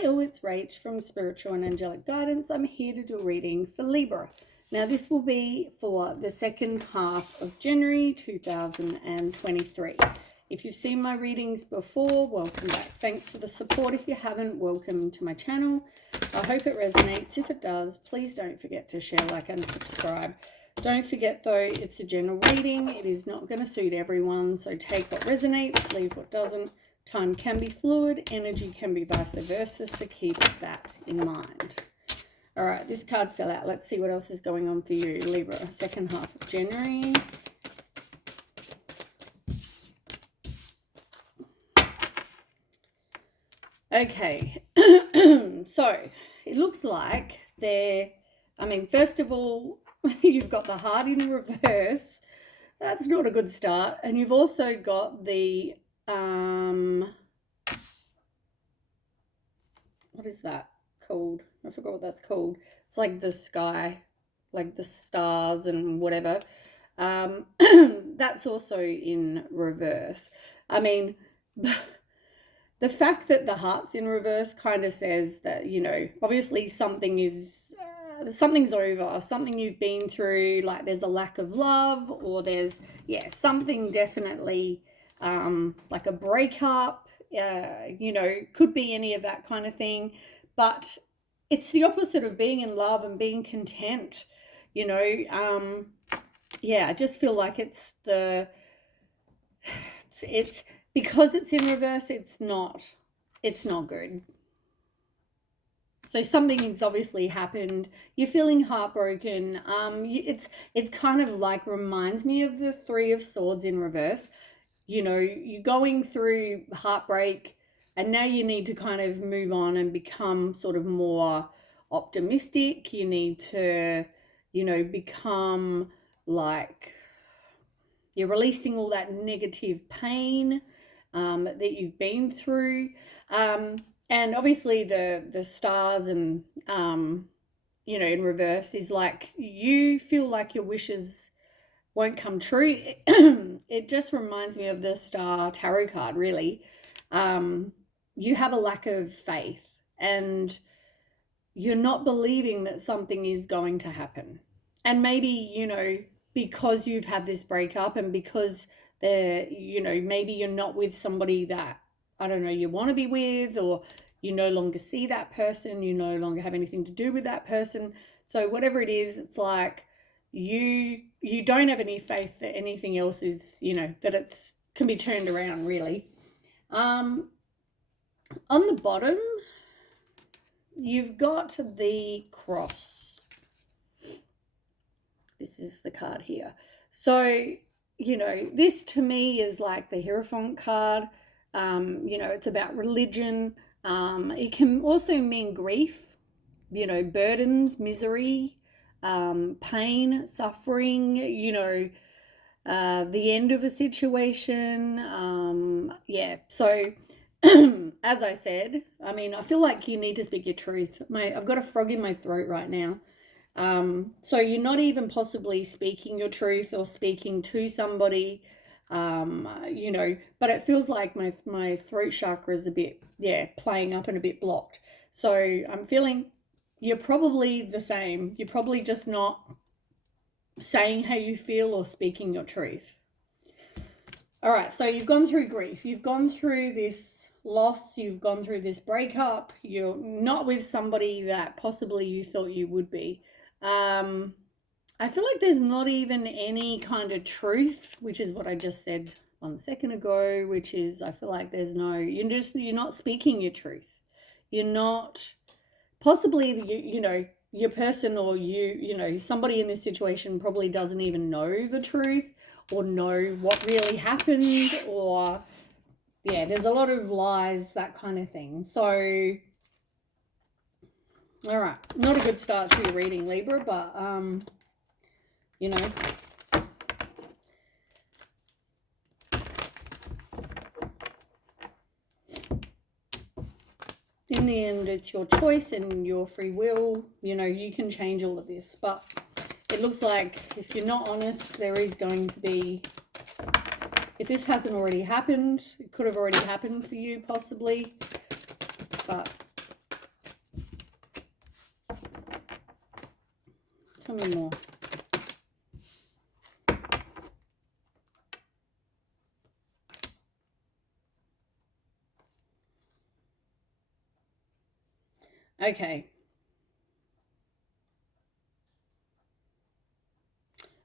Hi all, it's Rach from Spiritual and Angelic Guidance. I'm here to do a reading for Libra. Now this will be for the second half of January 2023. If you've seen my readings before, welcome back. Thanks for the support. If you haven't, welcome to my channel. I hope it resonates. If it does, please don't forget to share, like, and subscribe. Don't forget though, it's a general reading. It is not going to suit everyone, so take what resonates, leave what doesn't. Time can be fluid, energy can be vice versa, so keep that in mind. All right, this card fell out. Let's see what else is going on for you, Libra, second half of January. Okay, so it looks like first of all, you've got the heart in reverse. That's not a good start. And you've also got the what is that called? I forgot what that's called. It's like the sky, like the stars and whatever. That's also in reverse. I mean, the fact that the heart's in reverse kind of says that, you know, obviously something's over, something you've been through, like there's a lack of love, or there's, something definitely like a breakup, you know, could be any of that kind of thing. But it's the opposite of being in love and being content, you know. I just feel like it's because it's in reverse, it's not good. So something's obviously happened. You're feeling heartbroken. It kind of like reminds me of the Three of Swords in reverse. You know, you're going through heartbreak and now you need to kind of move on and become sort of more optimistic. You need to, you know, become like you're releasing all that negative pain that you've been through. And obviously the stars and, you know, in reverse is like you feel like your wishes won't come true. It just reminds me of the Star Tarot card, really. You have a lack of faith and you're not believing that something is going to happen. And maybe, you know, because you've had this breakup and because you know, maybe you're not with somebody that, I don't know, you want to be with, or you no longer see that person, you no longer have anything to do with that person. So whatever it is, it's like you don't have any faith that anything else is, you know, that it's can be turned around, really. On the bottom, you've got the cross. This is the card here. So, you know, this to me is like the Hierophant card. You know, it's about religion. It can also mean grief, you know, burdens, misery, pain, suffering, you know, the end of a situation. So as I said, I mean, I feel like you need to speak your truth. I've got a frog in my throat right now. So you're not even possibly speaking your truth or speaking to somebody, you know, but it feels like my throat chakra is a bit, playing up and a bit blocked. So I'm feeling you're probably the same. You're probably just not saying how you feel or speaking your truth. All right, so you've gone through grief. You've gone through this loss. You've gone through this breakup. You're not with somebody that possibly you thought you would be. I feel like there's not even any kind of truth, which is what I just said 1 second ago, which is I feel like there's no, you're not speaking your truth. You're not, possibly, you know, your person or you know, somebody in this situation probably doesn't even know the truth or know what really happened, or, there's a lot of lies, that kind of thing. So, all right, not a good start to your reading, Libra, but, you know, in the end, it's your choice and your free will. You know, you can change all of this, but it looks like if you're not honest, there is going to be, if this hasn't already happened, it could have already happened for you possibly, but Tell me more. Okay.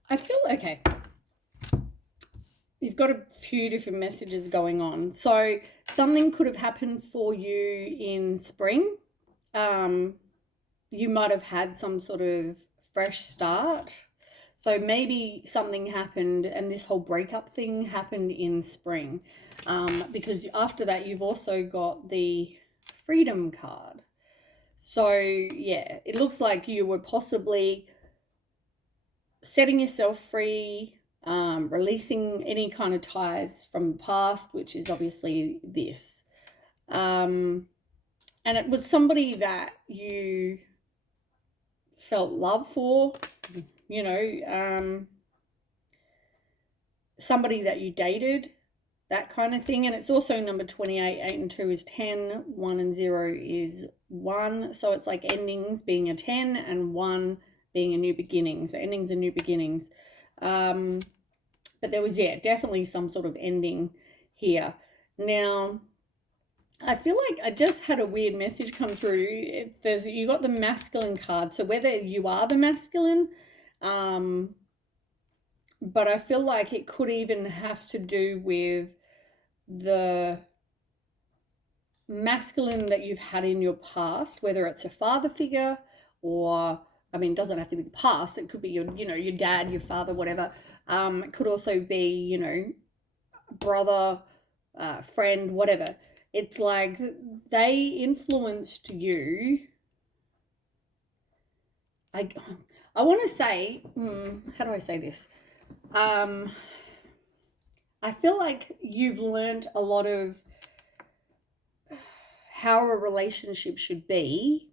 I feel okay. You've got a few different messages going on. So something could have happened for you in spring. You might have had some sort of fresh start. So maybe something happened, and this whole breakup thing happened in spring. Because after that, you've also got the freedom card. So, yeah, it looks like you were possibly setting yourself free, releasing any kind of ties from the past, which is obviously this. And it was somebody that you felt love for, you know, somebody that you dated, that kind of thing. And it's also number 28, 8 and 2 is 10, 1 and 0 is 1. So it's like endings being a 10 and 1 being a new beginning. So endings and new beginnings. But there was, yeah, definitely some sort of ending here. Now, I feel like I just had a weird message come through. You got the masculine card. So whether you are the masculine, but I feel like it could even have to do with the masculine that you've had in your past, whether it's a father figure or, I mean, it doesn't have to be the past. It could be your dad, your father, whatever. It could also be, brother, friend, whatever. It's like they influenced you. I want to say, how do I say this? I feel like you've learned a lot of how a relationship should be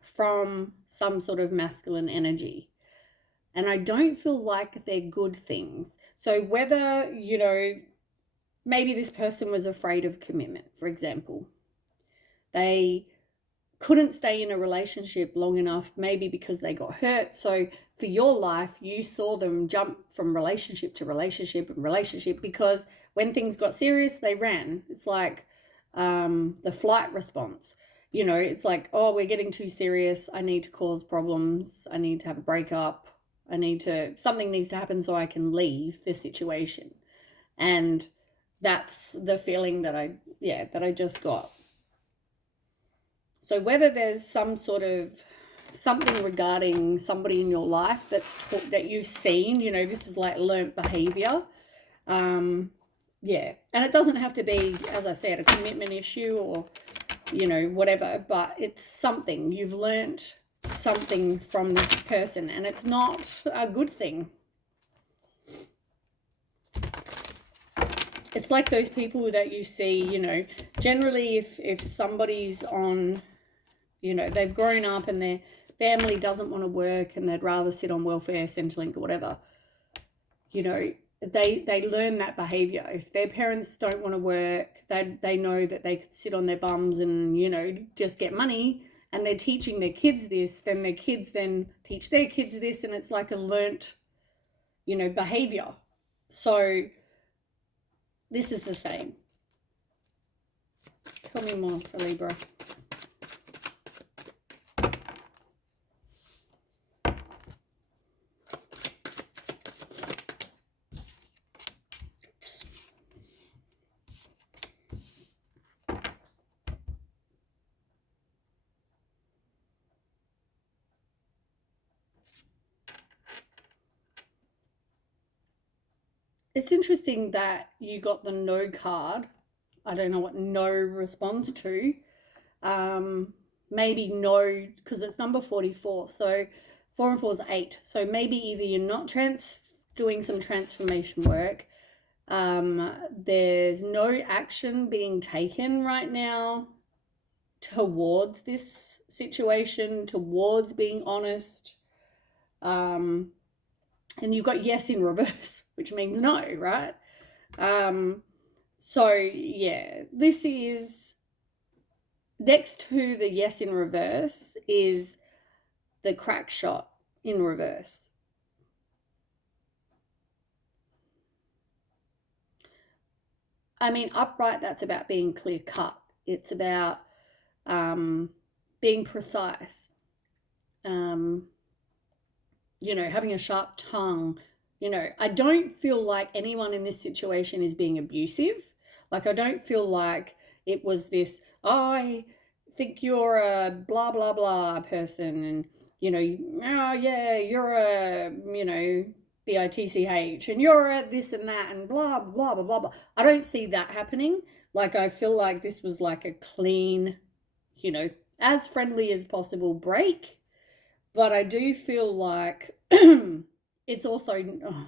from some sort of masculine energy. And I don't feel like they're good things. So whether, maybe this person was afraid of commitment, for example. They couldn't stay in a relationship long enough, maybe because they got hurt. So for your life, you saw them jump from relationship to relationship and relationship because when things got serious, they ran. It's like the flight response. It's like, oh, we're getting too serious. I need to cause problems. I need to have a breakup. Something needs to happen so I can leave this situation. And that's the feeling that I just got. So whether there's some sort of something regarding somebody in your life that you've seen, this is like learnt behavior. Yeah. And it doesn't have to be, as I said, a commitment issue or, whatever, but it's something. You've learnt something from this person and it's not a good thing. It's like those people that you see, generally if somebody's on, they've grown up and their family doesn't want to work and they'd rather sit on welfare, Centrelink or whatever, they learn that behavior. If their parents don't want to work, they know that they could sit on their bums and, just get money, and they're teaching their kids this, then their kids then teach their kids this, and it's like a learnt, behavior. So this is the same. Tell me more for Libra. It's interesting that you got the no card. I don't know what no responds to. Maybe no, because it's number 44. So 4 and 4 is 8. So maybe either you're not doing some transformation work. There's no action being taken right now towards this situation, towards being honest. And you've got yes in reverse, which means no, right? So yeah, this is next to the yes in reverse is the crack shot. in reverse. I mean, upright, that's about being clear cut. It's about being precise. Having a sharp tongue. I don't feel like anyone in this situation is being abusive. Like, I don't feel like it was this, I think you're a blah, blah, blah person. And, oh, yeah, you're a, BITCH, and you're a this and that, and blah, blah, blah, blah, blah. I don't see that happening. Like, I feel like this was like a clean, as friendly as possible break. But I do feel like it's also,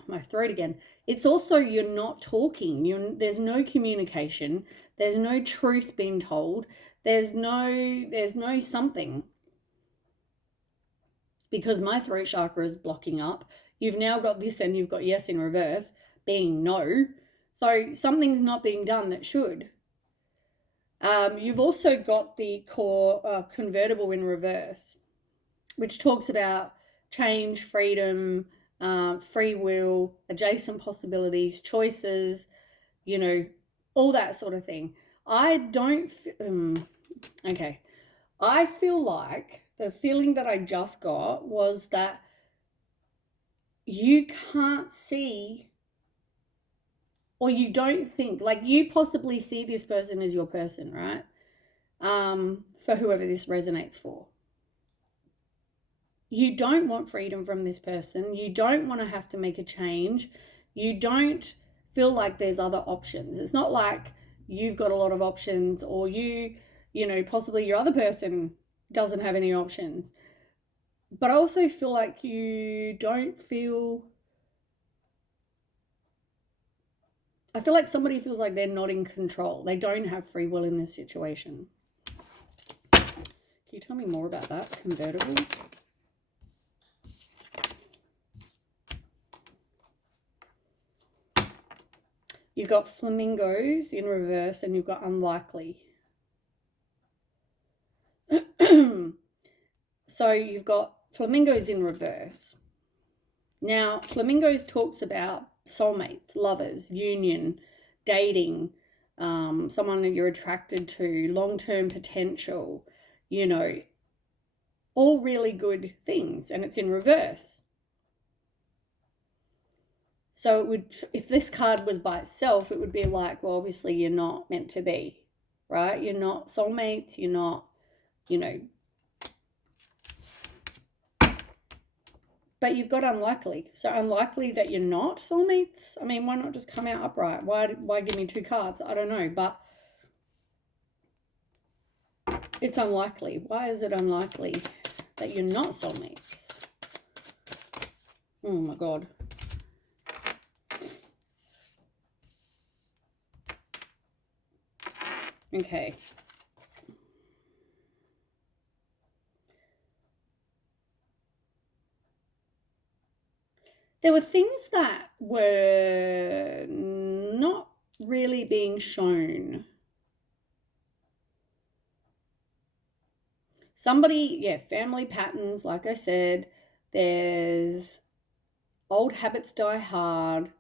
my throat again. It's also, you're not talking. There's no communication. There's no truth being told. There's no something. Because my throat chakra is blocking up. You've now got this, and you've got yes in reverse being no. So something's not being done that should. You've also got the core convertible in reverse, which talks about change, freedom, free will, adjacent possibilities, choices, all that sort of thing. I don't, okay. I feel like the feeling that I just got was that you can't see, or you don't think, like, you possibly see this person as your person, right? For whoever this resonates for. You don't want freedom from this person. You don't want to have to make a change. You don't feel like there's other options. It's not like you've got a lot of options, or possibly your other person doesn't have any options. But I also feel like I feel like somebody feels like they're not in control. They don't have free will in this situation. Can you tell me more about that convertible? You've got flamingos in reverse, and you've got unlikely. So you've got flamingos in reverse. Now, flamingos talks about soulmates, lovers, union, dating, someone that you're attracted to, long-term potential, all really good things, and it's in reverse. So it would, if this card was by itself, it would be like, well, obviously you're not meant to be, right? You're not soulmates. You're not, but you've got unlikely. So unlikely that you're not soulmates. I mean, why not just come out upright? Why give me two cards? I don't know, but it's unlikely. Why is it unlikely that you're not soulmates? Oh my God. Okay. There were things that were not really being shown. Somebody, family patterns, like I said, there's old habits die hard.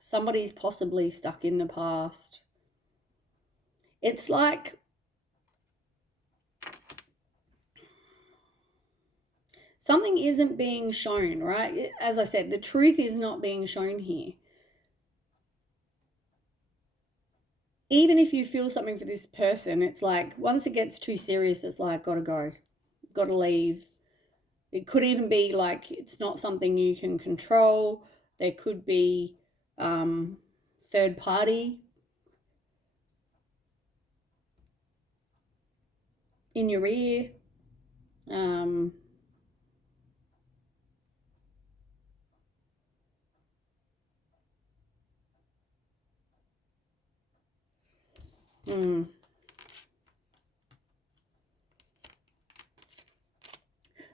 Somebody's possibly stuck in the past. It's like something isn't being shown, right? As I said, the truth is not being shown here. Even if you feel something for this person, it's like once it gets too serious, it's like, gotta go, gotta leave. It could even be like it's not something you can control. There could be third party in your ear.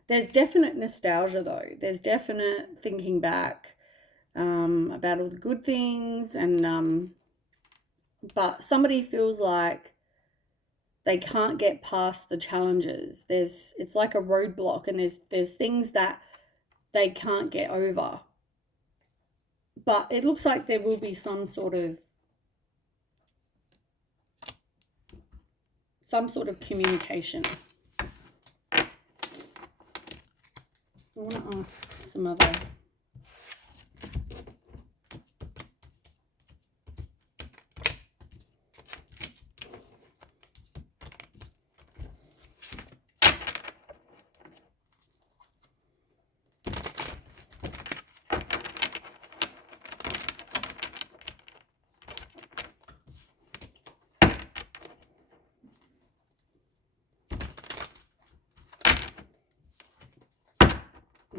There's definite nostalgia, though. There's definite thinking back about all the good things, and but somebody feels like They can't get past the challenges. It's like a roadblock, and there's things that they can't get over. But it looks like there will be some sort of communication. I want to ask some other.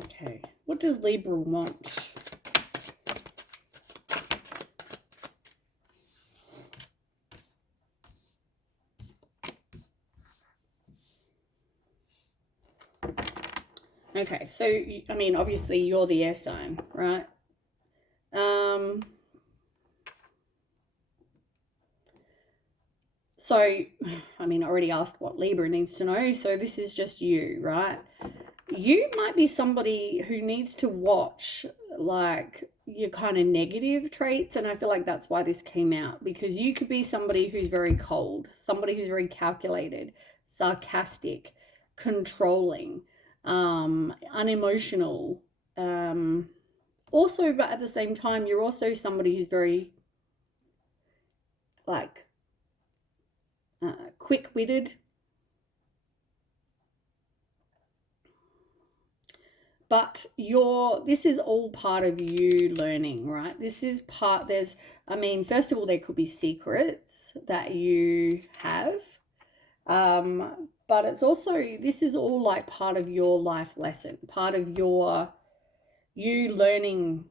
Okay, what does Libra want? Okay, so, I mean, obviously you're the air sign, right? So, I mean, I already asked what Libra needs to know, so this is just you, right? You might be somebody who needs to watch, like, your kind of negative traits, and I feel like that's why this came out, because you could be somebody who's very cold, somebody who's very calculated, sarcastic, controlling, unemotional, also, but at the same time, you're also somebody who's very, like, quick-witted. But this is all part of you learning, right? This is part, I mean, first of all, there could be secrets that you have. But it's also, this is all like part of your life lesson, part of you learning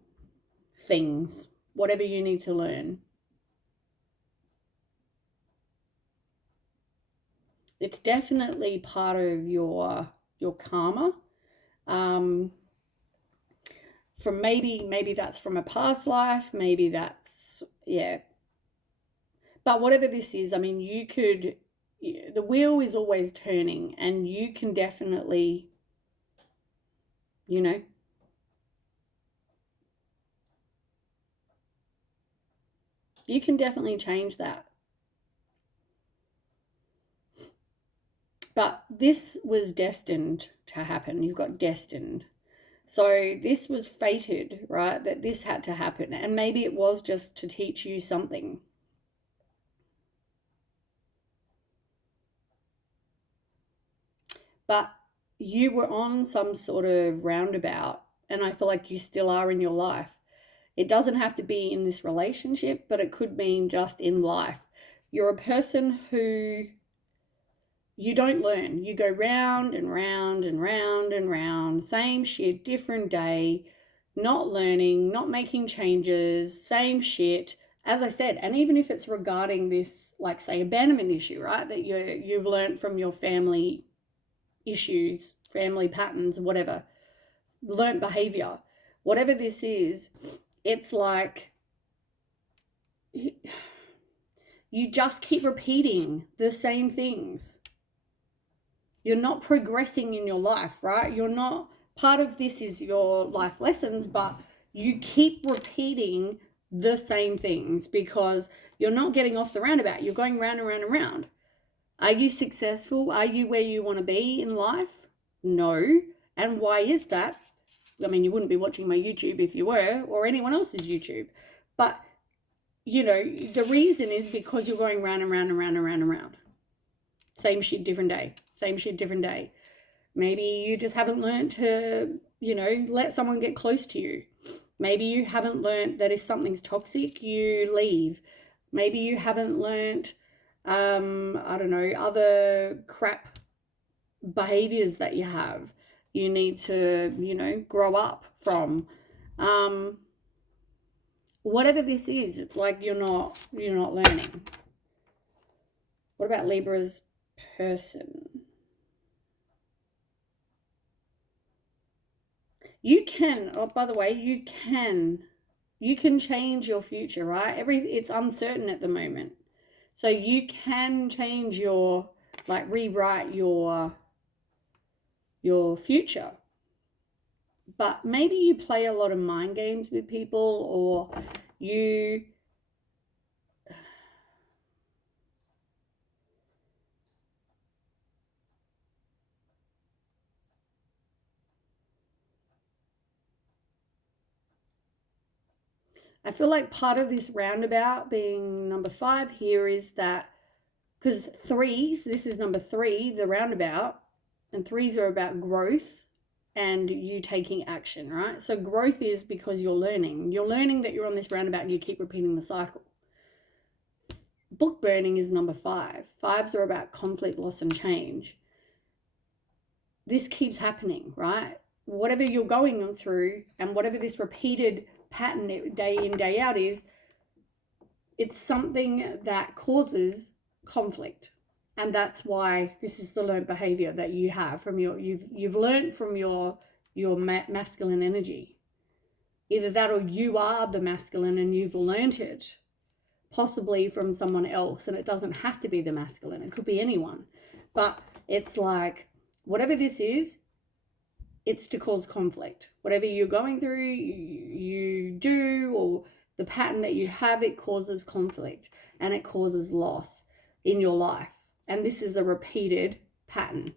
things, whatever you need to learn. It's definitely part of your karma. From maybe that's from a past life, maybe that's, yeah. But whatever this is, I mean, the wheel is always turning, and you can definitely, you know, you can definitely change that. But this was destined to happen. You've got destined. So this was fated, right? That this had to happen. And maybe it was just to teach you something. But you were on some sort of roundabout, and I feel like you still are in your life. It doesn't have to be in this relationship, but it could mean just in life. You're a person who you don't learn. You go round and round and round and round, same shit, different day, not learning, not making changes, same shit. As I said, and even if it's regarding this, like, say, abandonment issue, right, that you've learned from your family issues, family patterns, whatever, learned behavior, whatever this is, it's like you just keep repeating the same things. You're not progressing in your life, right? You're not, part of this is your life lessons, but you keep repeating the same things because you're not getting off the roundabout. You're going round and round and round. Are you successful? Are you where you want to be in life? No. And why is that? I mean, you wouldn't be watching my YouTube if you were, or anyone else's YouTube. But, the reason is because you're going round and round and round and round and round. Same shit, different day. Same shit, different day. Maybe you just haven't learned to, let someone get close to you. Maybe you haven't learned that if something's toxic, you leave. Maybe you haven't learned, I don't know, other crap behaviors that you have. You need to, grow up from. Whatever this is, it's like you're not learning. What about Libra's person? You can, oh, by the way, you can change your future, right? It's uncertain at the moment. So you can change your like rewrite your future. But maybe you play a lot of mind games with people, or you I feel like part of this roundabout being number 5 here is that, because threes, this is number 3, the roundabout, and threes are about growth and you taking action, right? So growth is because you're learning. You're learning that you're on this roundabout and you keep repeating the cycle. Book burning is number 5. Fives are about conflict, loss, and change. This keeps happening, right? Whatever you're going through and whatever this repeated pattern day in, day out is, it's something that causes conflict. And that's why this is the learned behavior that you have from you've learned from your masculine energy. Either that or you are the masculine and you've learned it, possibly from someone else. And it doesn't have to be the masculine, it could be anyone. But it's like, whatever this is, it's to cause conflict. Whatever you're going through, you do, or the pattern that you have, it causes conflict and it causes loss in your life. And this is a repeated pattern.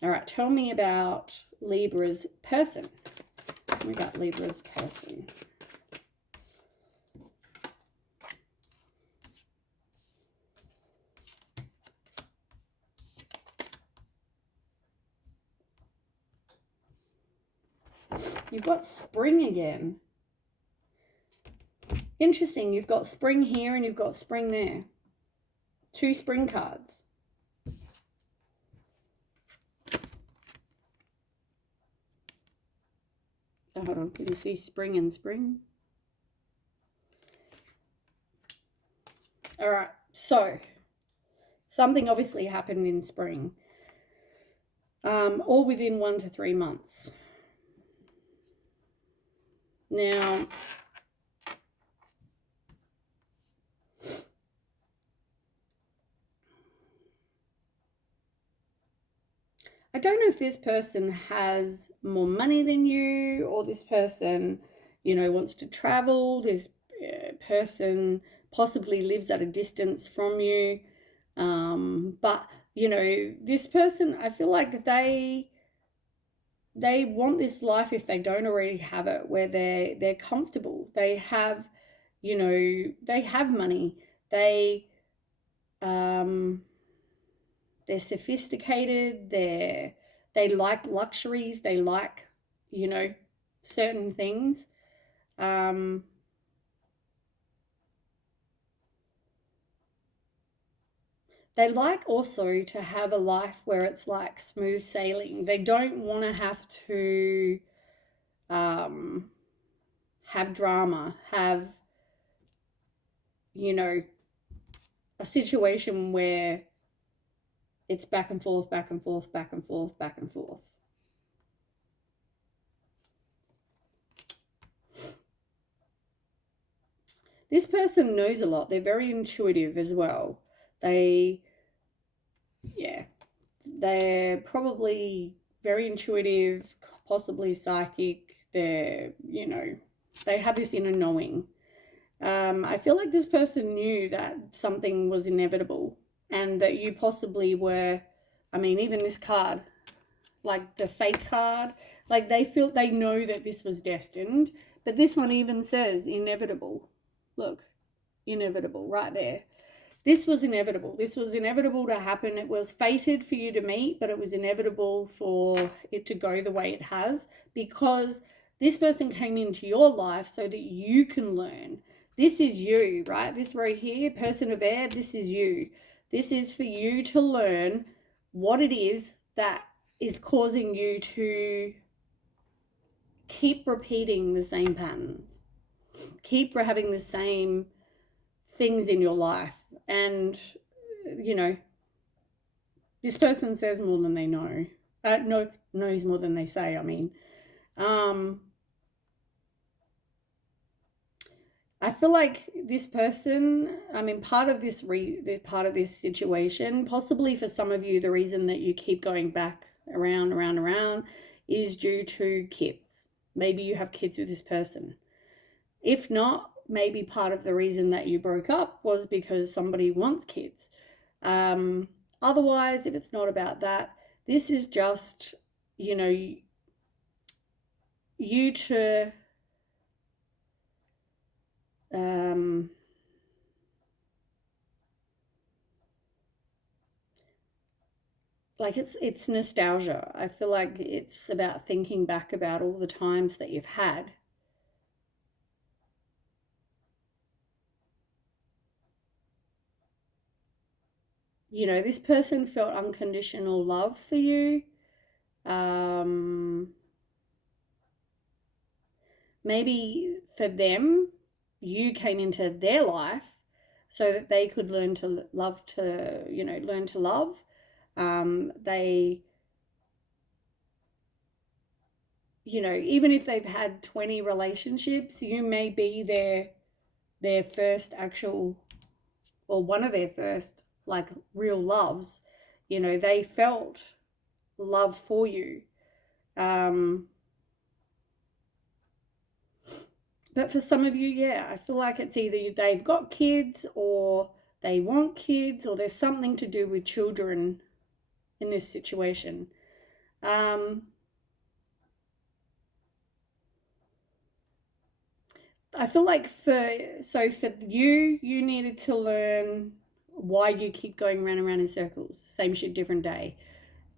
All right, tell me about Libra's person. We got Libra's person. You've got spring again. Interesting, you've got spring here and you've got spring there. 2 spring cards. Oh, hold on, can you see spring and spring? All right, so something obviously happened in spring, all within 1 to 3 months. Now, I don't know if this person has more money than you, or this person, wants to travel. This person possibly lives at a distance from you. But, this person, I feel like they want this life, if they don't already have it, where they're comfortable. They have, they have money. They're sophisticated. They like luxuries. They like, certain things. They like also to have a life where it's like smooth sailing. They don't want to have to have drama, have, a situation where it's back and forth, back and forth, back and forth, back and forth. This person knows a lot. They're very intuitive as well. They're probably very intuitive, possibly psychic. They have this inner knowing. I feel like this person knew that something was inevitable and that you possibly were, even this card, like the fate card, like they know that this was destined, but this one even says inevitable. Look, inevitable right there. This was inevitable. This was inevitable to happen. It was fated for you to meet, but it was inevitable for it to go the way it has, because this person came into your life so that you can learn. This is you, right? This right here, person of air, this is you. This is for you to learn what it is that is causing you to keep repeating the same patterns, keep having the same things in your life. And, this person says more than they know. Knows more than they say, I feel like this person, I mean, part of this situation, possibly for some of you, the reason that you keep going back around is due to kids. Maybe you have kids with this person. If not, maybe part of the reason that you broke up was because somebody wants kids. Otherwise, if it's not about that, this is just, you know, you to like it's nostalgia. I feel like it's about thinking back about all the times that you've had. You know, this person felt unconditional love for you. Maybe for them, you came into their life so that they could learn to love, to, you know, learn to love. They, you know, even if they've had 20 relationships, you may be their first actual, or one of their first, like, real loves. You know, they felt love for you. But for some of you, yeah, I feel like it's either they've got kids or they want kids, or there's something to do with children in this situation. I feel like for you, you needed to learn why you keep going round and round in circles, same shit, different day.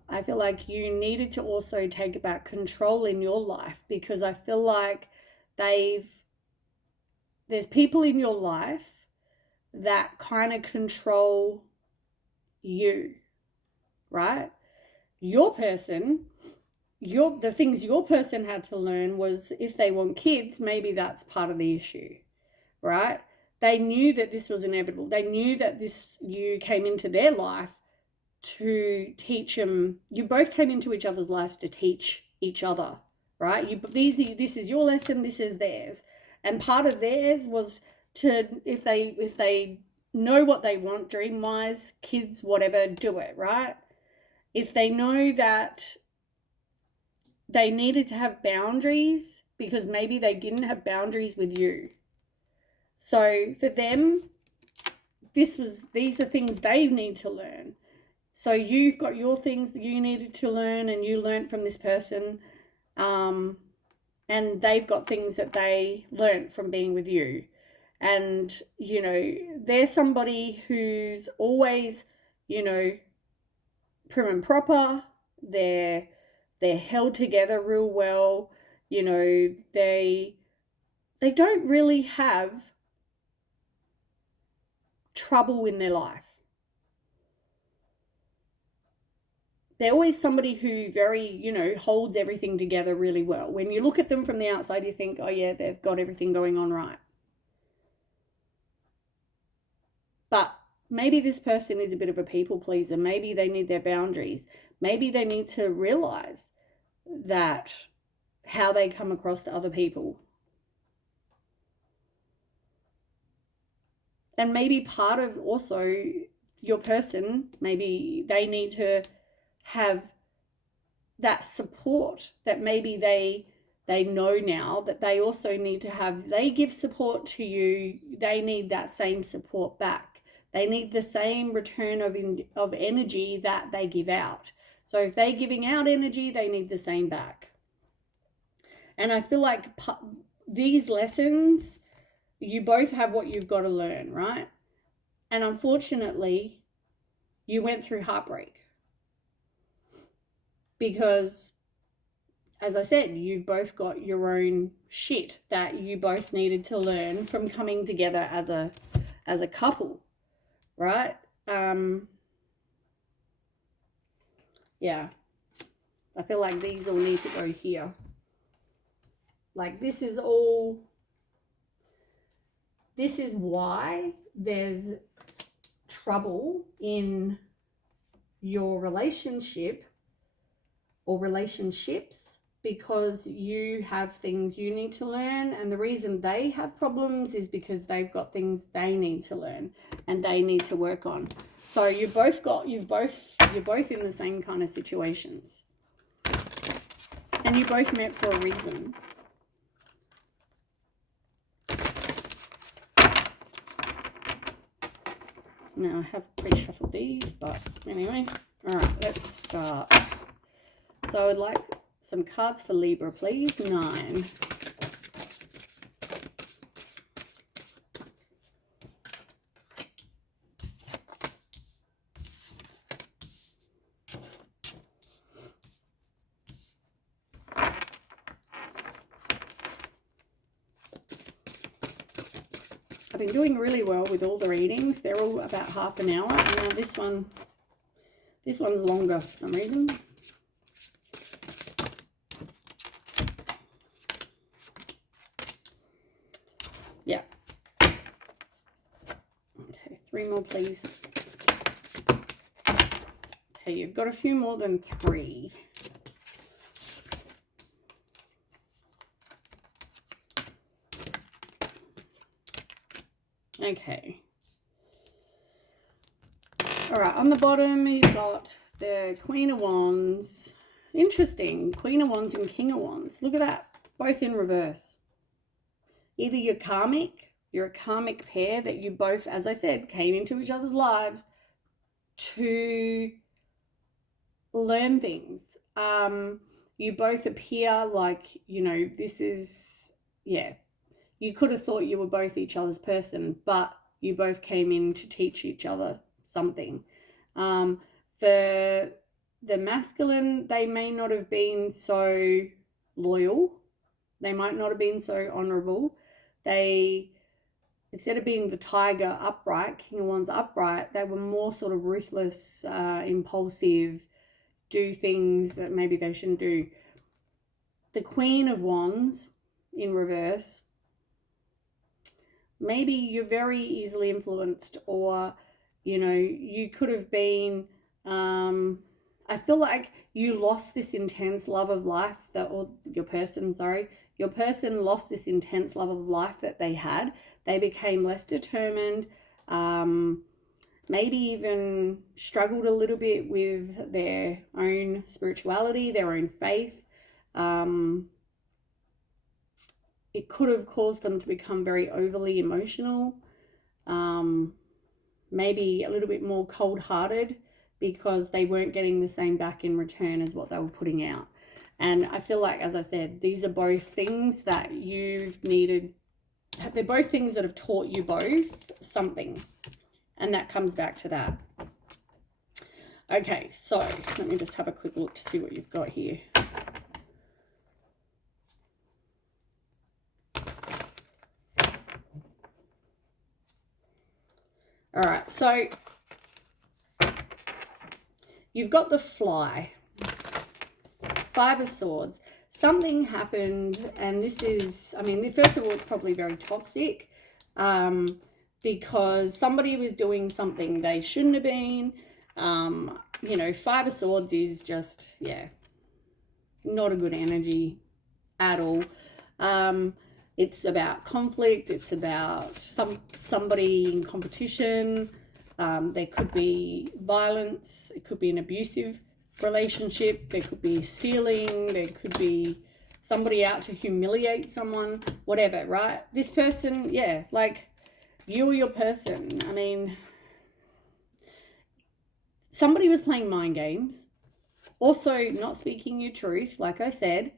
I feel like you needed to also take back control in your life, because I feel like there's people in your life that kind of control you, right? Your person, the things your person had to learn was, if they want kids, maybe that's part of the issue, right? They knew that this was inevitable. They knew that you came into their life to teach them. You both came into each other's lives to teach each other, right? This is your lesson, this is theirs. And part of theirs was to, if they know what they want, dream wise, kids, whatever, do it, right? If they know that they needed to have boundaries because maybe they didn't have boundaries with you. So for them, these are things they need to learn. So you've got your things that you needed to learn, and you learned from this person, and they've got things that they learned from being with you. And, you know, they're somebody who's always, you know, prim and proper. They're held together real well. You know, they don't really have trouble in their life. They're always somebody who very, you know, holds everything together really well. When you look at them from the outside, you think, oh yeah, they've got everything going on right. But maybe this person is a bit of a people pleaser. Maybe they need their boundaries. Maybe they need to realize that how they come across to other people. And maybe part of also your person, maybe they need to have that support that maybe they know now that they also need to have. They give support to you, they need that same support back. They need the same return of energy that they give out. So if they're giving out energy, they need the same back. And I feel like these lessons, you both have what you've got to learn, right? And unfortunately, you went through heartbreak because, as I said, you've both got your own shit that you both needed to learn from coming together as a couple, right? Yeah. I feel like these all need to go here. Like, this is why there's trouble in your relationship or relationships, because you have things you need to learn, and the reason they have problems is because they've got things they need to learn and they need to work on. So you're both in the same kind of situations, and you both met for a reason. Now I have pre-shuffled these, but anyway. All right, let's start. So I would like some cards for Libra, please. 9. I've been doing really well with all the readings. They're all about half an hour. And now this one's longer for some reason. Yeah. Okay, 3 more, please. Okay, you've got a few more than 3. Okay. All right, on the bottom, you've got the Queen of Wands. Interesting. Queen of Wands and King of Wands. Look at that. Both in reverse. Either you're a karmic pair that you both, as I said, came into each other's lives to learn things. You both appear like, this is, yeah. You could have thought you were both each other's person, but you both came in to teach each other something. The masculine, they may not have been so loyal. They might not have been so honorable. They, instead of being the tiger upright, King of Wands upright, they were more sort of ruthless, impulsive, do things that maybe they shouldn't do. The Queen of Wands in reverse, maybe you're very easily influenced, or, you could have been, I feel like you lost this intense love of life your person lost this intense love of life that they had. They became less determined, maybe even struggled a little bit with their own spirituality, their own faith. It could have caused them to become very overly emotional, maybe a little bit more cold-hearted, because they weren't getting the same back in return as what they were putting out. And I feel like, as I said, these are both things that you've needed. They're both things that have taught you both something. And that comes back to that. Okay, so let me just have a quick look to see what you've got here. All right, so you've got the Fly, 5 of Swords. Something happened, and this is, first of all, it's probably very toxic, because somebody was doing something they shouldn't have been. 5 of Swords is just, not a good energy at all. It's about conflict. It's about somebody in competition. There could be violence. It could be an abusive relationship. There could be stealing. There could be somebody out to humiliate someone, whatever, right? This person, like you or your person. Somebody was playing mind games. Also not speaking your truth, like I said.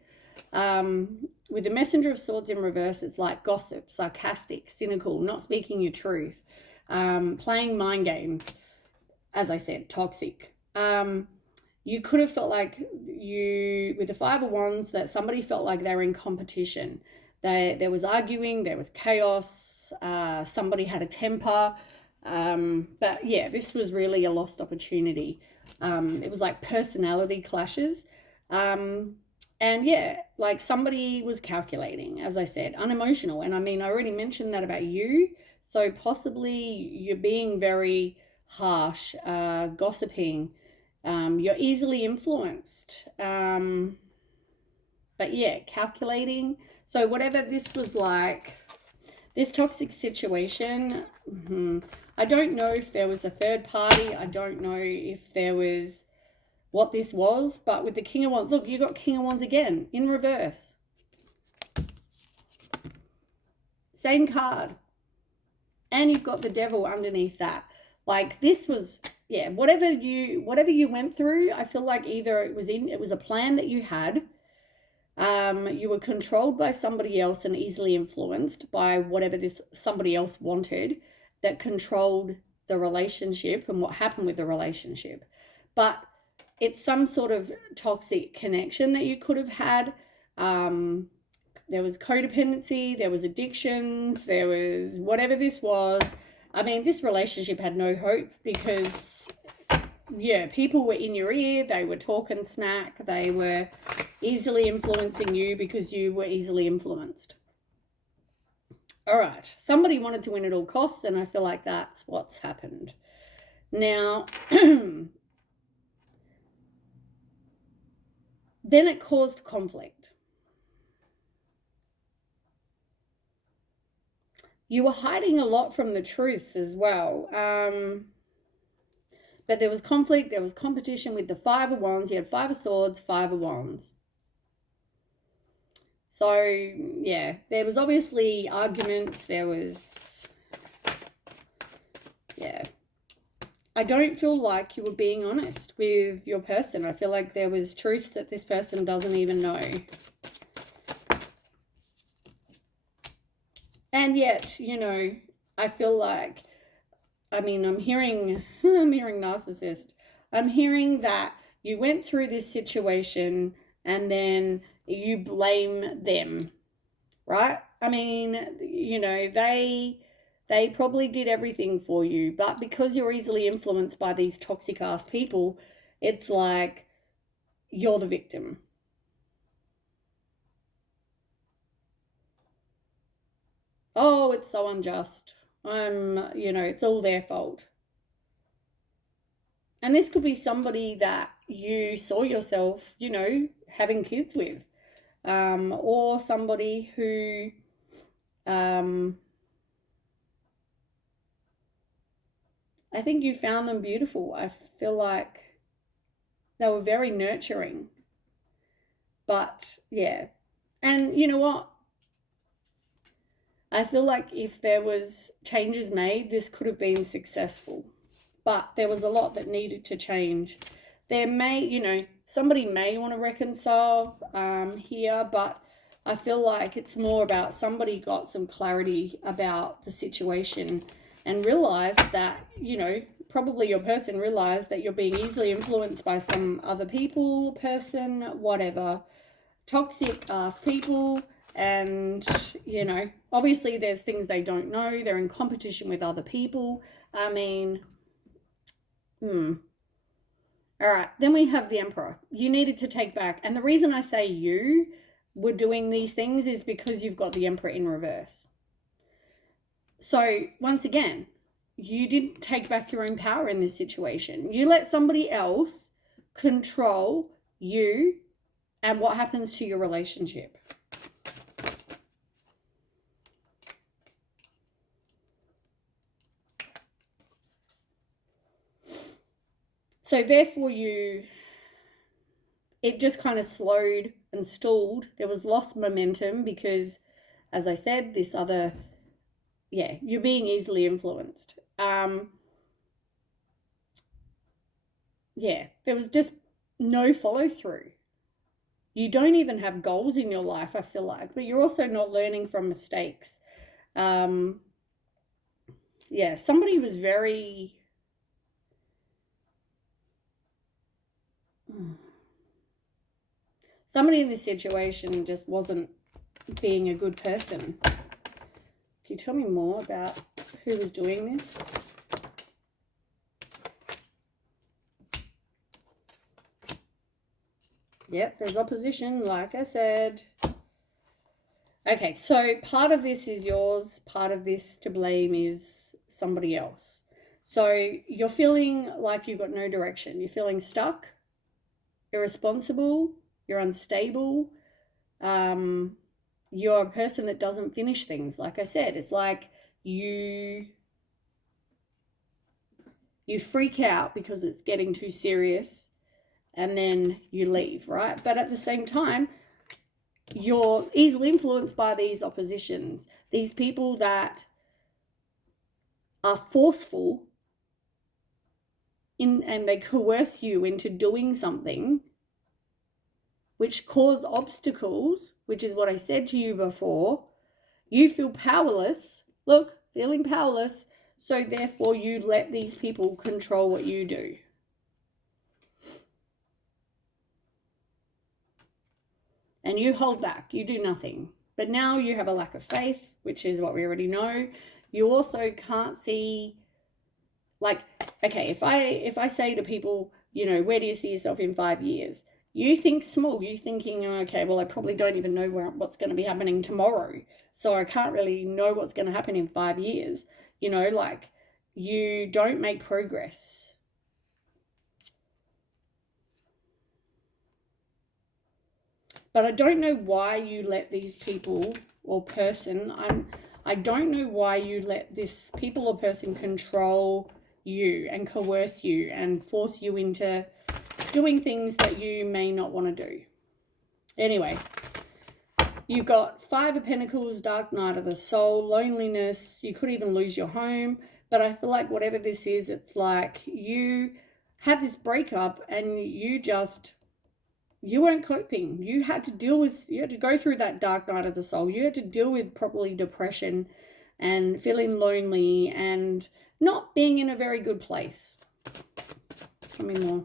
With the Messenger of Swords in reverse, it's like gossip, sarcastic, cynical, not speaking your truth, playing mind games, as I said, toxic. You could have felt like with the 5 of Wands, that somebody felt like they were in competition. There was arguing, there was chaos, somebody had a temper. But this was really a lost opportunity. It was like personality clashes. And like somebody was calculating, as I said, unemotional. And I already mentioned that about you. So possibly you're being very harsh, gossiping. You're easily influenced. But yeah, calculating. So whatever this was like, this toxic situation, I don't know if there was a third party. I don't know if there was what this was, but with the King of Wands, look, you got King of Wands again in reverse. Same card. And you've got the Devil underneath that. Like this was, yeah, whatever you went through, I feel like either it was a plan that you had. You were controlled by somebody else and easily influenced by whatever this somebody else wanted that controlled the relationship and what happened with the relationship. But it's some sort of toxic connection that you could have had. There was codependency, there was addictions, there was whatever this was. I mean, this relationship had no hope because, yeah, people were in your ear, they were talking smack, they were easily influencing you because you were easily influenced. All right, somebody wanted to win at all costs, and I feel like that's what's happened. Now, then it caused conflict. You were hiding a lot from the truths as well. But there was conflict, there was competition with the Five of Wands. You had Five of Swords, Five of Wands. So, yeah, there was obviously arguments. There was, yeah. I don't feel like you were being honest with your person. I feel like there was truths that this person doesn't even know. And yet, you know, I feel like, I mean, I'm hearing narcissist. I'm hearing that you went through this situation and then you blame them, right? I mean, you know, they probably did everything for you, but because you're easily influenced by these toxic ass people, it's like you're the victim. Oh, it's so unjust. You know, it's all their fault. And this could be somebody that you saw yourself, you know, having kids with, or somebody who, I think you found them beautiful. I feel like they were very nurturing. But yeah. And you know what? I feel like if there was changes made, this could have been successful. But there was a lot that needed to change. There may, you know, somebody may want to reconcile here, but I feel like it's more about somebody got some clarity about the situation and realized that, you know, probably your person realized that you're being easily influenced by some other people, person, whatever, toxic ass people. And, you know, obviously there's things they don't know. They're in competition with other people. I mean, all right, then we have the Emperor. You needed to take back. And the reason I say you were doing these things is because you've got the Emperor in reverse. So, once again, you didn't take back your own power in this situation. You let somebody else control you and what happens to your relationship. So therefore it just kind of slowed and stalled. There was lost momentum because, as I said, this other, yeah, you're being easily influenced. Yeah, there was just no follow through. You don't even have goals in your life, I feel like, but you're also not learning from mistakes. Yeah, somebody was very, somebody in this situation just wasn't being a good person. Can you tell me more about who was doing this? Yep, there's opposition, like I said. Okay, so part of this is yours, part of this to blame is somebody else. So you're feeling like you've got no direction. You're feeling stuck, irresponsible, you're unstable, you're a person that doesn't finish things. Like I said, it's like you freak out because it's getting too serious and then you leave, right? But at the same time, you're easily influenced by these oppositions, these people that are forceful and they coerce you into doing something which cause obstacles, which is what I said to you before. You feel powerless. Look, feeling powerless. So therefore you let these people control what you do. And you hold back. You do nothing. But now you have a lack of faith, which is what we already know. You also can't see, like, okay, if I say to people, you know, where do you see yourself in 5 years? You think small. You're thinking, okay, well, I probably don't even know what's going to be happening tomorrow. So I can't really know what's going to happen in 5 years. You know, like, you don't make progress. But I don't know why you let these people or person, I don't know why you let this people or person control you and coerce you and force you into doing things that you may not want to do. Anyway, you've got Five of Pentacles, Dark Night of the Soul, loneliness. You could even lose your home. But I feel like whatever this is, it's like you had this breakup and you weren't coping. You had to go through that dark night of the soul. You had to deal with probably depression and feeling lonely and not being in a very good place. Tell me more.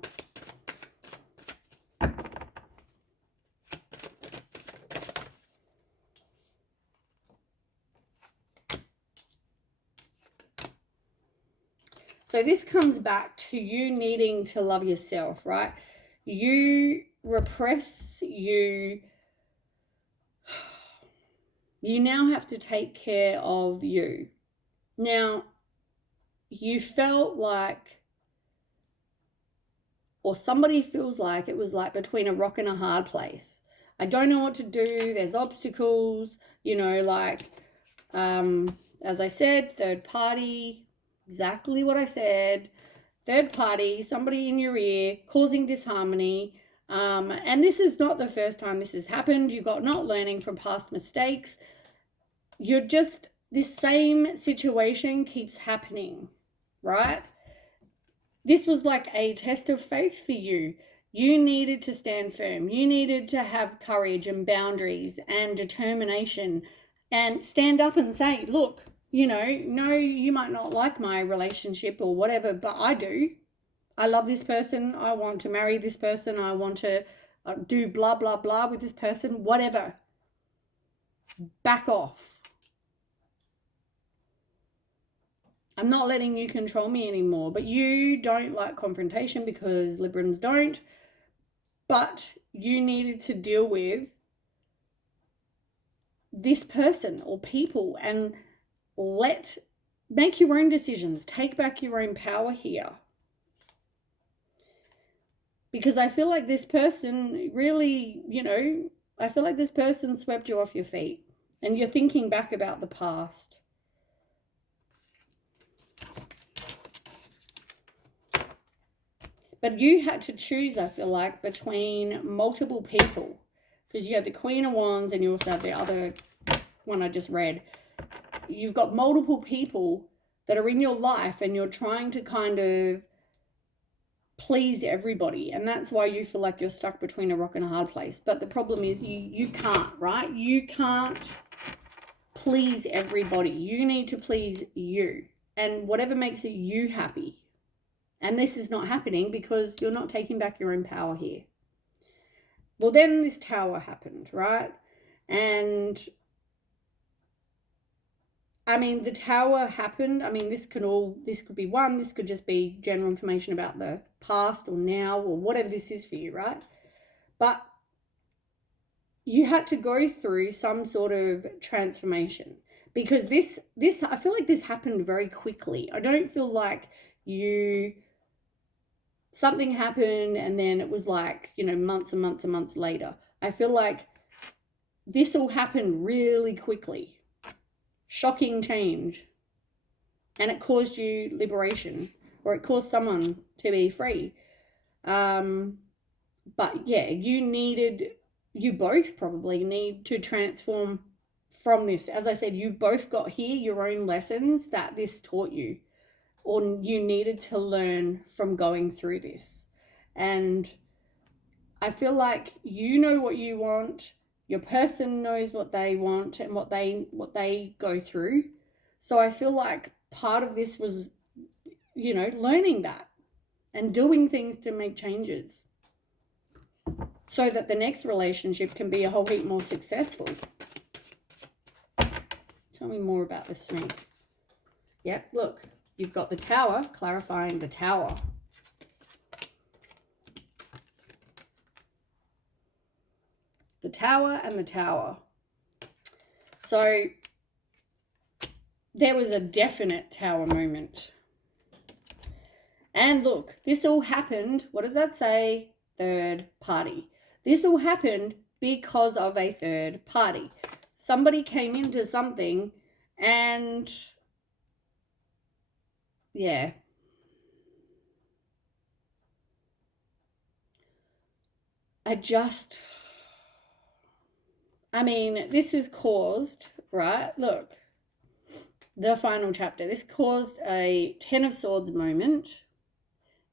So this comes back to you needing to love yourself, right? You repress, you now have to take care of you. Now, you felt like, or somebody feels like it was like between a rock and a hard place. I don't know what to do. There's obstacles, you know, like, as I said, third party, exactly what I said. Third party, somebody in your ear, causing disharmony. And this is not the first time this has happened. You've got not learning from past mistakes. You're just, this same situation keeps happening, right? This was like a test of faith for you. You needed to stand firm. You needed to have courage and boundaries and determination and stand up and say, look, you know, no, you might not like my relationship or whatever, but I do. I love this person. I want to marry this person. I want to do blah, blah, blah with this person, whatever. Back off. I'm not letting you control me anymore. But you don't like confrontation because Librans don't. But you needed to deal with this person or people and make your own decisions. Take back your own power here. Because I feel like this person really, you know, I feel like this person swept you off your feet and you're thinking back about the past. But you had to choose, I feel like, between multiple people. Because you had the Queen of Wands and you also have the other one I just read. You've got multiple people that are in your life and you're trying to kind of please everybody, and that's why you feel like you're stuck between a rock and a hard place. But the problem is you can't, right? You can't please everybody. You need to please you and whatever makes you happy. And this is not happening because you're not taking back your own power here. Well, then this tower happened, right? And I mean, the tower happened. I mean, this could be one. This could just be general information about the past or now or whatever this is for you, right? But you had to go through some sort of transformation because this I feel like this happened very quickly. I don't feel like something happened and then it was like, you know, months and months and months later. I feel like this all happened really quickly. Shocking change. And it caused you liberation, or it caused someone to be free. But yeah, you both probably need to transform from this. As I said, you both got here your own lessons that this taught you, or you needed to learn from going through this. And I feel like you know what you want, your person knows what they want and what they go through. So I feel like part of this was, learning that and doing things to make changes so that the next relationship can be a whole heap more successful. Tell me more about the snake. Yep, look, you've got the Tower, clarifying the Tower. The Tower and the Tower. So there was a definite Tower moment. And look, this all happened, what does that say? Third party. This all happened because of a third party. Somebody came into something and yeah. This is caused, right? Look, the final chapter. This caused a 10 of Swords moment.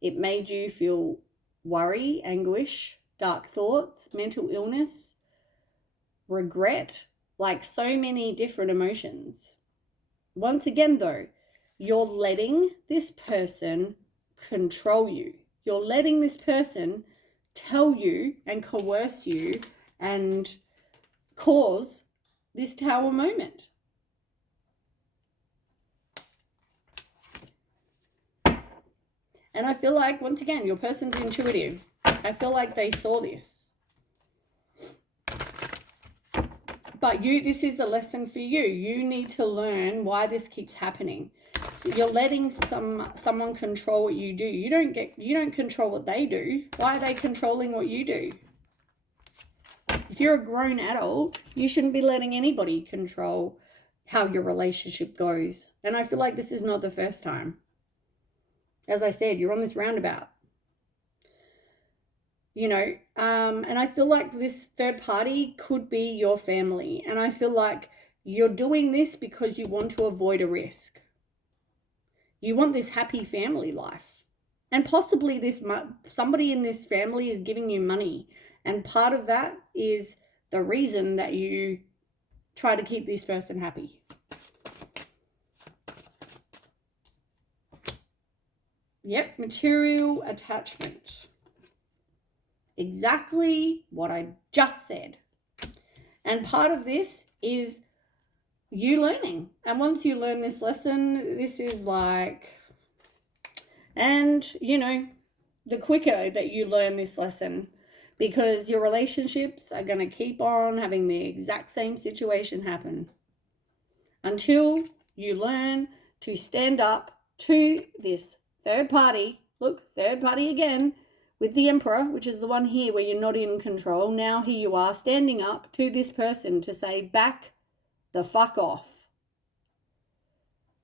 It made you feel worry, anguish, dark thoughts, mental illness, regret, like so many different emotions. Once again, though, you're letting this person control you. You're letting this person tell you and coerce you and cause this Tower moment. And I feel like, once again, your person's intuitive. I feel like they saw this. But this is a lesson for you. You need to learn why this keeps happening. So you're letting someone control what you do. You don't control what they do. Why are they controlling what you do? If you're a grown adult, you shouldn't be letting anybody control how your relationship goes. And I feel like this is not the first time. As I said, you're on this roundabout. And I feel like this third party could be your family. And I feel like you're doing this because you want to avoid a risk. You want this happy family life. And possibly somebody in this family is giving you money. And part of that is the reason that you try to keep this person happy. Yep, material attachment. Exactly what I just said. And part of this is you learning. And once you learn this lesson, this is like, and the quicker that you learn this lesson, because your relationships are going to keep on having the exact same situation happen until you learn to stand up to this third party. Look, third party again with the Emperor, which is the one here where you're not in control. Now here you are standing up to this person to say, back the fuck off.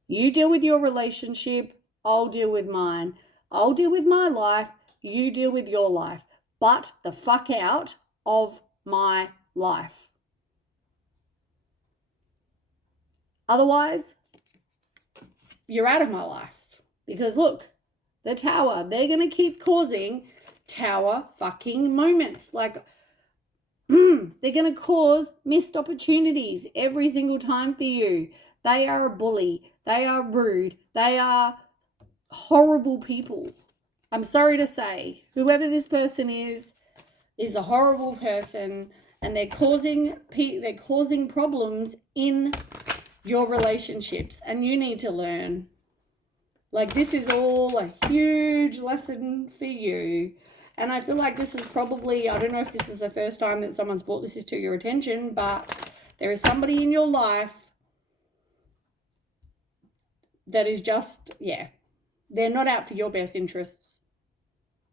You deal with your relationship, I'll deal with mine. I'll deal with my life, you deal with your life. But the fuck out of my life. Otherwise, you're out of my life. Because look, the Tower, they're going to keep causing Tower fucking moments. Like, they're going to cause missed opportunities every single time for you. They are a bully. They are rude. They are horrible people. I'm sorry to say, whoever this person is a horrible person, and they're causing problems in your relationships, and you need to learn. Like, this is all a huge lesson for you. And I feel like this is probably, I don't know if this is the first time that someone's brought this to your attention, but there is somebody in your life that is just, they're not out for your best interests.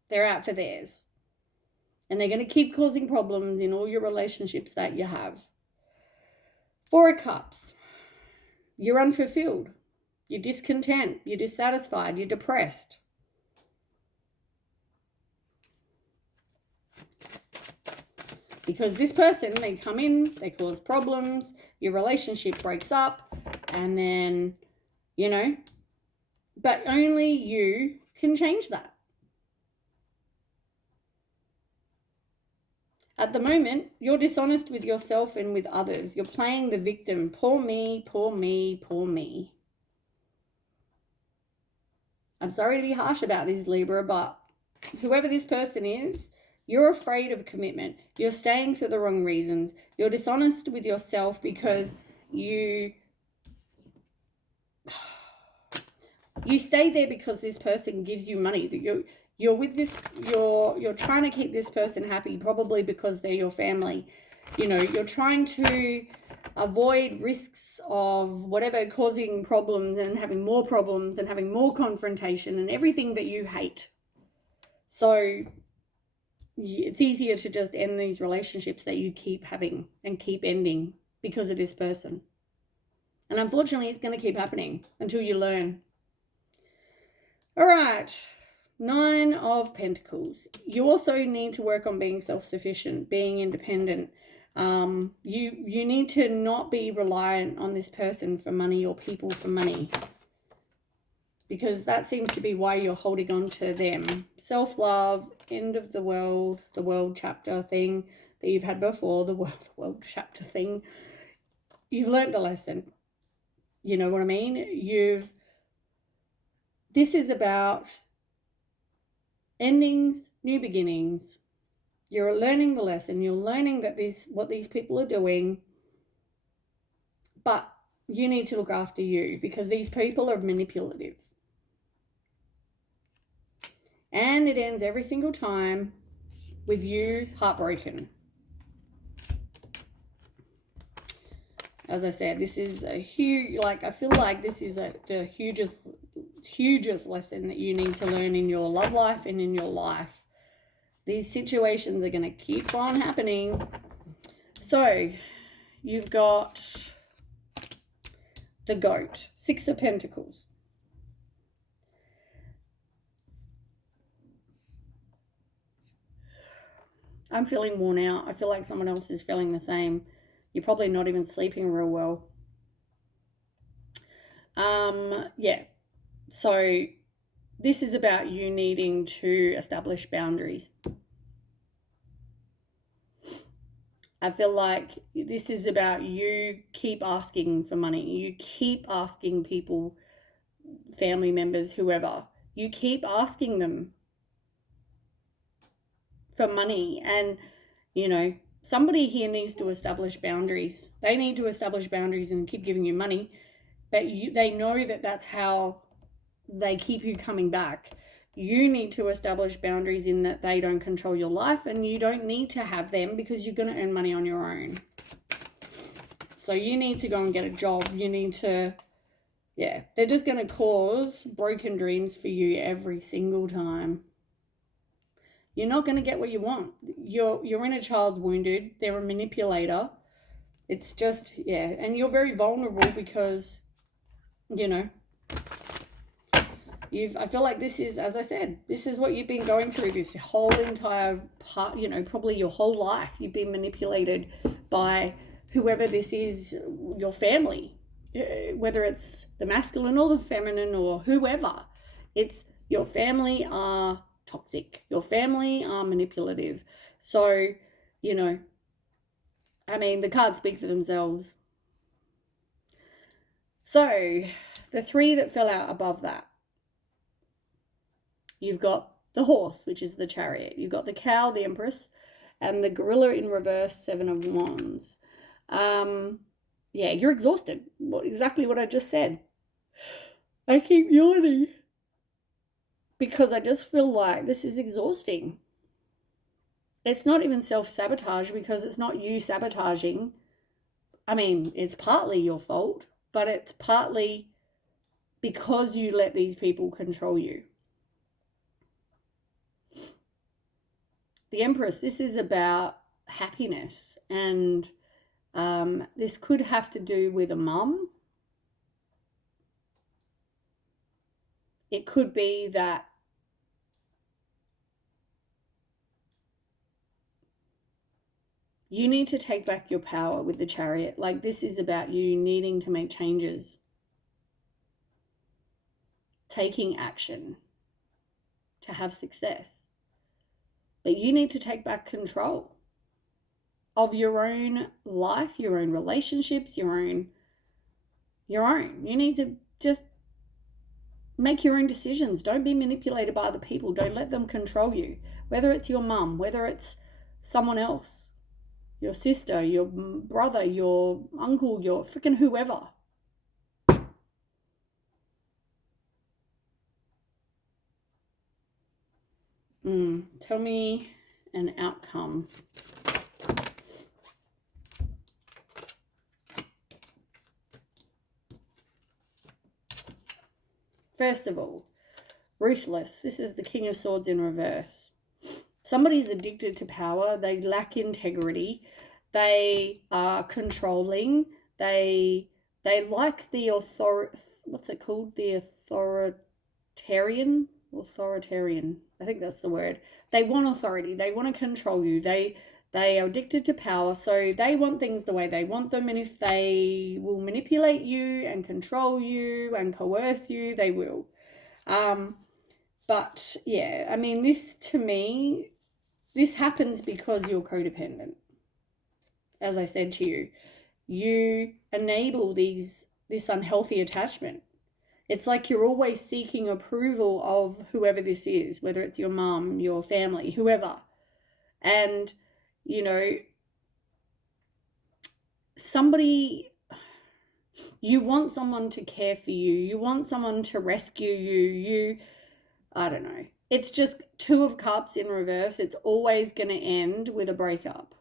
They're out for theirs. And they're going to keep causing problems in all your relationships that you have. Four of Cups. You're unfulfilled. You're discontent. You're dissatisfied. You're depressed. Because this person, they come in, they cause problems, your relationship breaks up, and then, you know, but only you can change that. At the moment, you're dishonest with yourself and with others. You're playing the victim. Poor me, poor me, poor me. I'm sorry to be harsh about this, Libra, but whoever this person is, you're afraid of commitment. You're staying for the wrong reasons. You're dishonest with yourself because you stay there because this person gives you money. That you're with this, you're trying to keep this person happy, probably because they're your family. You know, you're trying to avoid risks of whatever causing problems and having more problems and having more confrontation and everything that you hate. So it's easier to just end these relationships that you keep having and keep ending because of this person. And unfortunately, it's going to keep happening until you learn. All right. 9 of Pentacles. You also need to work on being self-sufficient, being independent. You need to not be reliant on this person for money or people for money, because that seems to be why you're holding on to them. Self-love, end of the world chapter thing that you've had before, the world chapter thing. You've learned the lesson. You know what I mean? This is about endings, new beginnings. You're learning the lesson. You're learning that what these people are doing, but you need to look after you because these people are manipulative. And it ends every single time with you heartbroken. As I said, this is a huge, I feel like this is the hugest lesson that you need to learn in your love life and in your life. These situations are going to keep on happening. So, you've got the Goat, 6 of Pentacles. I'm feeling worn out. I feel like someone else is feeling the same. You're probably not even sleeping real well. Yeah. So this is about you needing to establish boundaries. I feel like this is about you keep asking for money. You keep asking people, family members, whoever. You keep asking them for money, and you know, somebody here needs to establish boundaries. They need to establish boundaries and keep giving you money, but they know that that's how they keep you coming back. You need to establish boundaries in that they don't control your life, and you don't need to have them because you're going to earn money on your own. So you need to go and get a job. You need to, they're just going to cause broken dreams for you every single time. You're not going to get what you want. Your inner child's wounded. They're a manipulator. It's just, and you're very vulnerable because, you know, I feel like this is, as I said, this is what you've been going through this whole entire part, you know, probably your whole life. You've been manipulated by whoever this is, your family, whether it's the masculine or the feminine or whoever. It's your family are toxic. Your family are manipulative. So, you know, I mean, the cards speak for themselves. So, the 3 that fell out above that. You've got the Horse, which is the Chariot. You've got the Cow, the Empress, and the Gorilla in reverse, 7 of Wands. You're exhausted. Exactly what I just said. I keep yawning because I just feel like this is exhausting. It's not even self-sabotage because it's not you sabotaging. I mean, it's partly your fault, but it's partly because you let these people control you. The Empress, this is about happiness and This could have to do with a mum. It could be that you need to take back your power with the Chariot. Like, this is about you needing to make changes, taking action to have success. But you need to take back control of your own life, your own relationships, your own. You need to just make your own decisions. Don't be manipulated by other people. Don't let them control you. Whether it's your mum, whether it's someone else, your sister, your brother, your uncle, your freaking whoever. Tell me an outcome. First of all, ruthless. This is the King of Swords in reverse. Somebody's addicted to power. They lack integrity. They are controlling. They like the what's it called? The authoritarian. I think that's the word. They want authority. They want to control you. They are addicted to power, so they want things the way they want them, and if they will manipulate you and control you and coerce you, they will. But yeah, I mean, this to me, this happens because you're codependent. As I said to you, you enable this unhealthy attachment. It's like you're always seeking approval of whoever this is, whether it's your mum, your family, whoever. And, you know, you want someone to care for you. You want someone to rescue you. I don't know. It's just Two of Cups in reverse. It's always going to end with a breakup.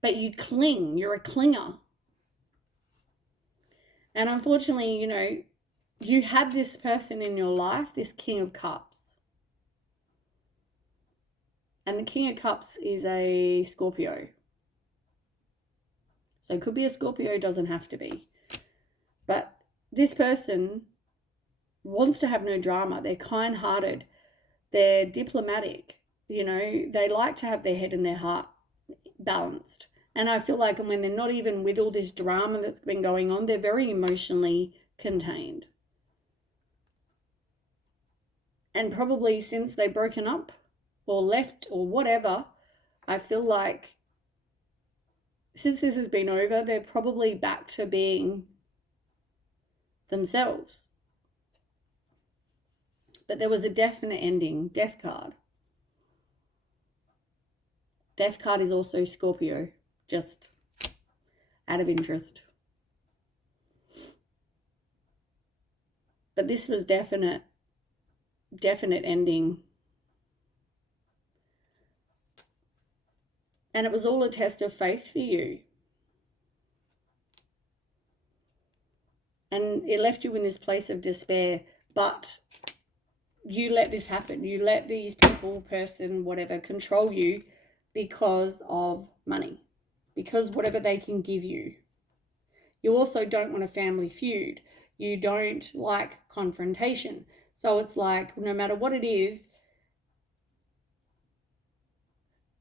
But you cling. You're a clinger. And unfortunately, you know, you have this person in your life, this King of Cups. And the King of Cups is a Scorpio. So it could be a Scorpio, doesn't have to be. But this person wants to have no drama. They're kind-hearted. They're diplomatic. You know, they like to have their head and their heart balanced. And I feel like when they're not even with all this drama that's been going on, they're very emotionally contained. And probably since they've broken up or left or whatever, I feel like since this has been over, they're probably back to being themselves. But there was a definite ending. Death card. Death card is also Scorpio, just out of interest. But this was definite ending. And it was all a test of faith for you. And it left you in this place of despair, but you let this happen. You let these people, person, whatever, control you because of money, because whatever they can give you. You also don't want a family feud. You don't like confrontation. So it's like, no matter what it is,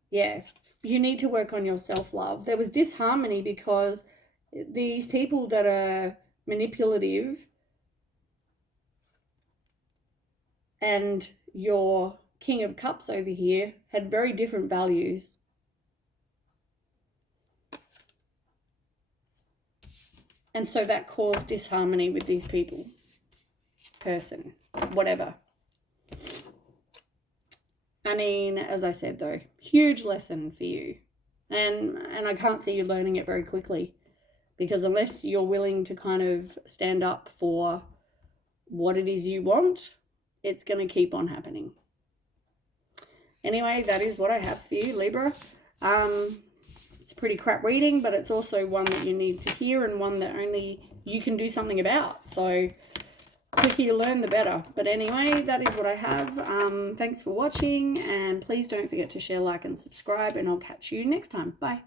yeah, you need to work on your self-love. There was disharmony because these people that are manipulative and your King of Cups over here had very different values. And so that caused disharmony with these people, person, whatever. I mean, as I said though, huge lesson for you. And I can't see you learning it very quickly, because unless you're willing to kind of stand up for what it is you want, it's going to keep on happening. Anyway, that is what I have for you, Libra. It's a pretty crap reading, but it's also one that you need to hear and one that only you can do something about. So quicker you learn, the better. But anyway, that is what I have. Thanks for watching, and please don't forget to share, like, and subscribe, and I'll catch you next time. Bye.